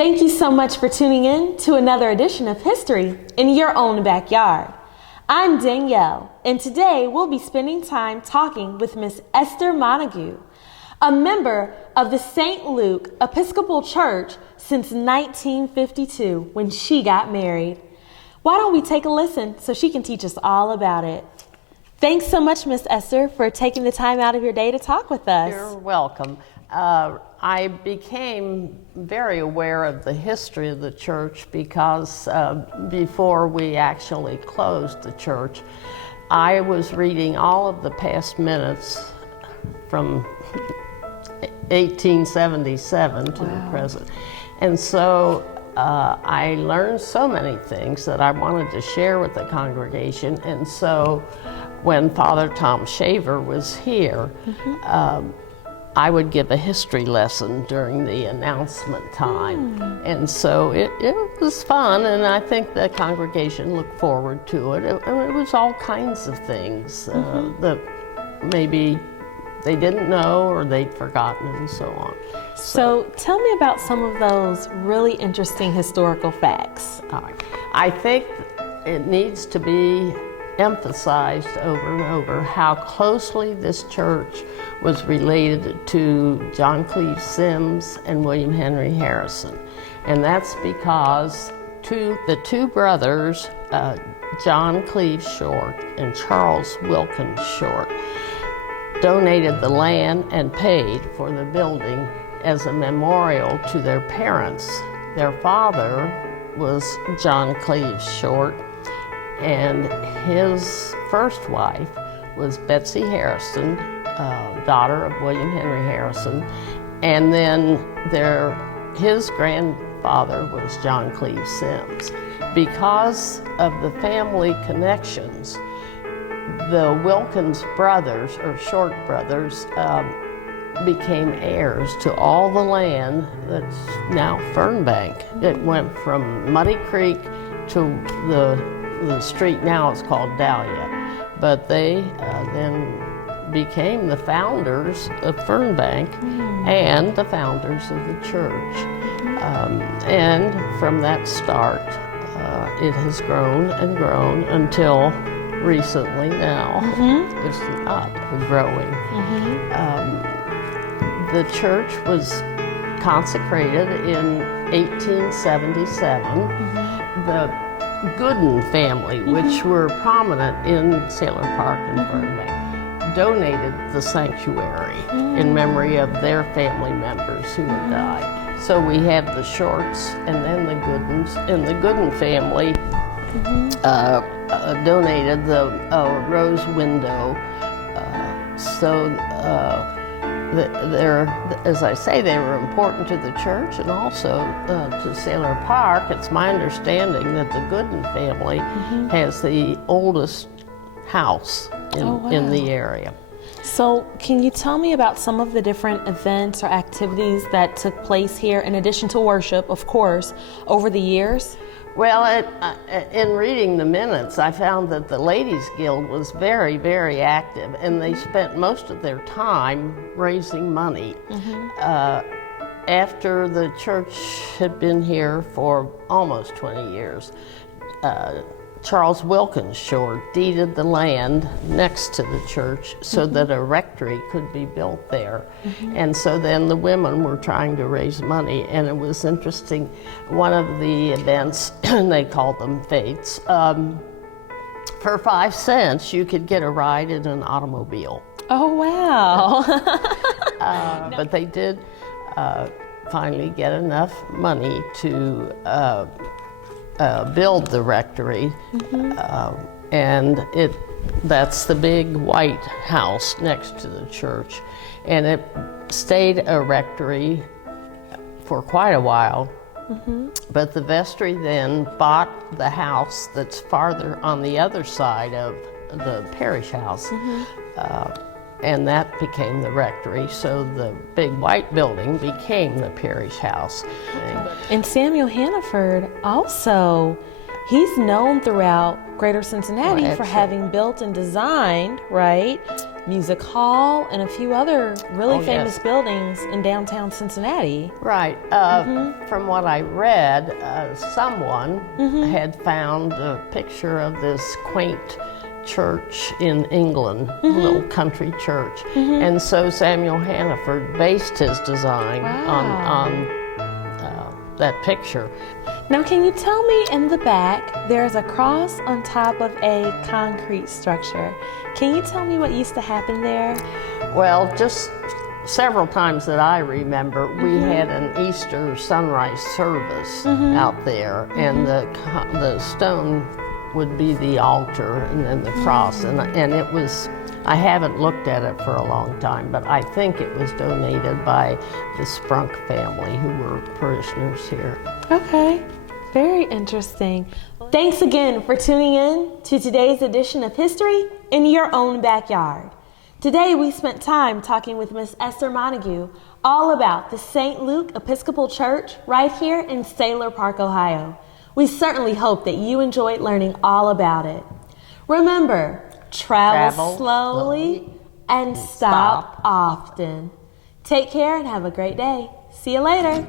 Thank you so much for tuning in to another edition of History in Your Own Backyard. I'm Danielle, and today we'll be spending time talking with Miss Esther Montague, a member of the St. Luke Episcopal Church since 1952 when she got married. Why don't we take a listen so she can teach us all about it? Thanks so much, Miss Esther, for taking the time out of your day to talk with us. You're welcome. I became very aware of the history of the church because before we actually closed the church, I was reading all of the past minutes from 1877 to the present. And so I learned so many things that I wanted to share with the congregation. And so when Father Tom Shaver was here, I would give a history lesson during the announcement time. And so it was fun, and I think the congregation looked forward to it. It was all kinds of things that maybe they didn't know or they'd forgotten and so on. So tell me about some of those really interesting historical facts. I think it needs to be emphasized over and over how closely this church was related to John Cleves Sims and William Henry Harrison. And that's because the two brothers, John Cleves Short and Charles Wilkins Short, donated the land and paid for the building as a memorial to their parents. Their father was John Cleves Short, and his first wife was Betsy Harrison, daughter of William Henry Harrison, and then his grandfather was John Cleves Sims. Because of the family connections, the Wilkins brothers, or Short brothers, became heirs to all the land that's now Fernbank. It went from Muddy Creek to the street now is called Dahlia, but they then became the founders of Fernbank and the founders of the church. And from that start, it has grown and grown until recently now. It's not growing. The church was consecrated in 1877. The Gooden family, which were prominent in Sayler Park and Fernbank, donated the sanctuary in memory of their family members who had died. So we have the Shorts and then the Goodens, and the Gooden family donated the rose window. As I say, they were important to the church and also to Sayler Park. It's my understanding that the Gooden family has the oldest house in the area. So can you tell me about some of the different events or activities that took place here, in addition to worship, of course, over the years? Well, in reading the minutes, I found that the Ladies Guild was very, very active, and they spent most of their time raising money. After the church had been here for almost 20 years, Charles Wilkins Short deeded the land next to the church so that a rectory could be built there. And so then the women were trying to raise money, and it was interesting. One of the events, they called them fetes, for 5 cents you could get a ride in an automobile. Oh, wow. But they did finally get enough money to build the rectory, and that's the big white house next to the church, and it stayed a rectory for quite a while. But the vestry then bought the house that's farther on the other side of the parish house, and that became the rectory. So the big white building became the parish house. And Samuel Hannaford also, he's known throughout Greater Cincinnati for having built and designed, right, Music Hall and a few other really famous yes. buildings in downtown Cincinnati. Right. From what I read, someone had found a picture of this quaint church in England, a little country church. And so Samuel Hannaford based his design on that picture. Now, can you tell me, in the back, there's a cross on top of a concrete structure. Can you tell me what used to happen there? Well, just several times that I remember, we had an Easter sunrise service out there, and the stone would be the altar and then the cross, and it was, I haven't looked at it for a long time, but I think it was donated by the Sprunk family, who were parishioners here. Okay, very interesting. Thanks again for tuning in to today's edition of History in Your Own Backyard. Today we spent time talking with Miss Esther Montague all about the St. Luke Episcopal Church right here in Sayler Park, Ohio. We certainly hope that you enjoyed learning all about it. Remember, travel slowly and stop often. Take care and have a great day. See you later.